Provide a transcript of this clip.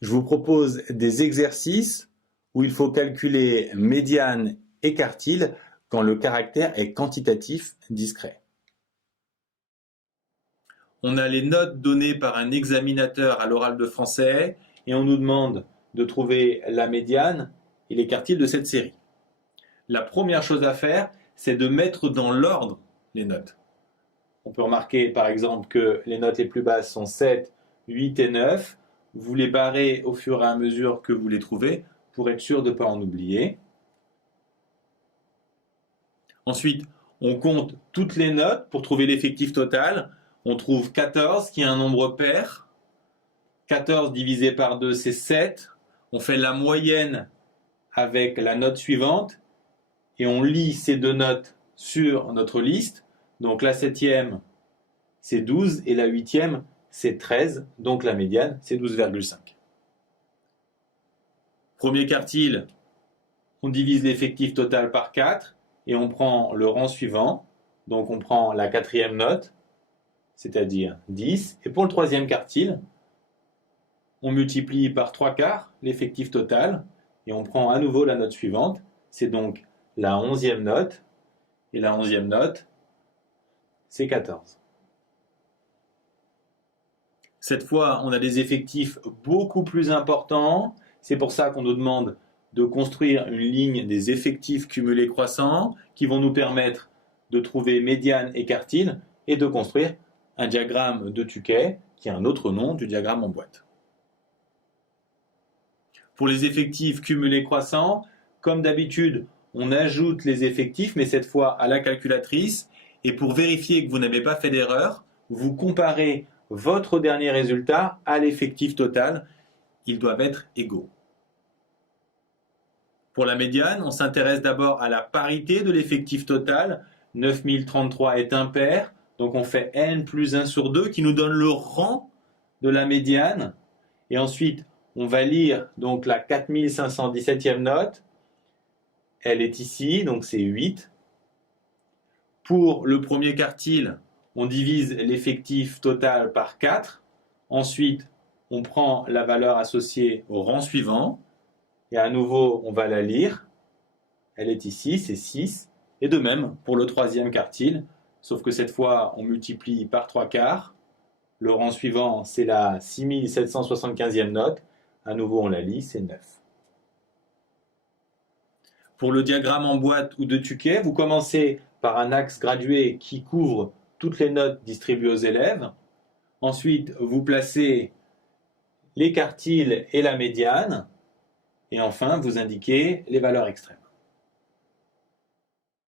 Je vous propose des exercices où il faut calculer médiane et quartile quand le caractère est quantitatif discret. On a les notes données par un examinateur à l'oral de français et on nous demande de trouver la médiane et les quartiles de cette série. La première chose à faire, c'est de mettre dans l'ordre les notes. On peut remarquer par exemple que les notes les plus basses sont 7, 8 et 9. Vous les barrez au fur et à mesure que vous les trouvez pour être sûr de ne pas en oublier. Ensuite, on compte toutes les notes pour trouver l'effectif total. On trouve 14 qui est un nombre pair. 14 divisé par 2, c'est 7. On fait la moyenne avec la note suivante et on lit ces deux notes sur notre liste. Donc la 7e, c'est 12 et la 8e, c'est 13. Donc la médiane, c'est 12,5. Premier quartile, on divise l'effectif total par 4 et on prend le rang suivant. Donc on prend la 4e note, c'est-à-dire 10. Et pour le troisième quartile, on multiplie par 3/4 l'effectif total et on prend à nouveau la note suivante. C'est donc la 11e note. Et la 11e note, c'est 14. Cette fois, on a des effectifs beaucoup plus importants. C'est pour ça qu'on nous demande de construire une ligne des effectifs cumulés croissants qui vont nous permettre de trouver médiane et quartile et de construire un diagramme de Tukey qui est un autre nom du diagramme en boîte. Pour les effectifs cumulés croissants, comme d'habitude, on ajoute les effectifs, mais cette fois à la calculatrice. Et pour vérifier que vous n'avez pas fait d'erreur, vous comparez votre dernier résultat à l'effectif total. Ils doivent être égaux. Pour la médiane, on s'intéresse d'abord à la parité de l'effectif total. 9033 est impair, donc on fait n plus 1 sur 2 qui nous donne le rang de la médiane. Et ensuite, on va lire donc la 4517e note. Elle est ici, donc c'est 8. Pour le premier quartile, on divise l'effectif total par 4. Ensuite, on prend la valeur associée au rang suivant. Et à nouveau, on va la lire. Elle est ici, c'est 6. Et de même pour le troisième quartile, sauf que cette fois, on multiplie par 3/4. Le rang suivant, c'est la 6775e note. À nouveau, on la lit, c'est 9. Pour le diagramme en boîte ou de Tukey, vous commencez par un axe gradué qui couvre toutes les notes distribuées aux élèves. Ensuite, vous placez les quartiles et la médiane. Et enfin, vous indiquez les valeurs extrêmes.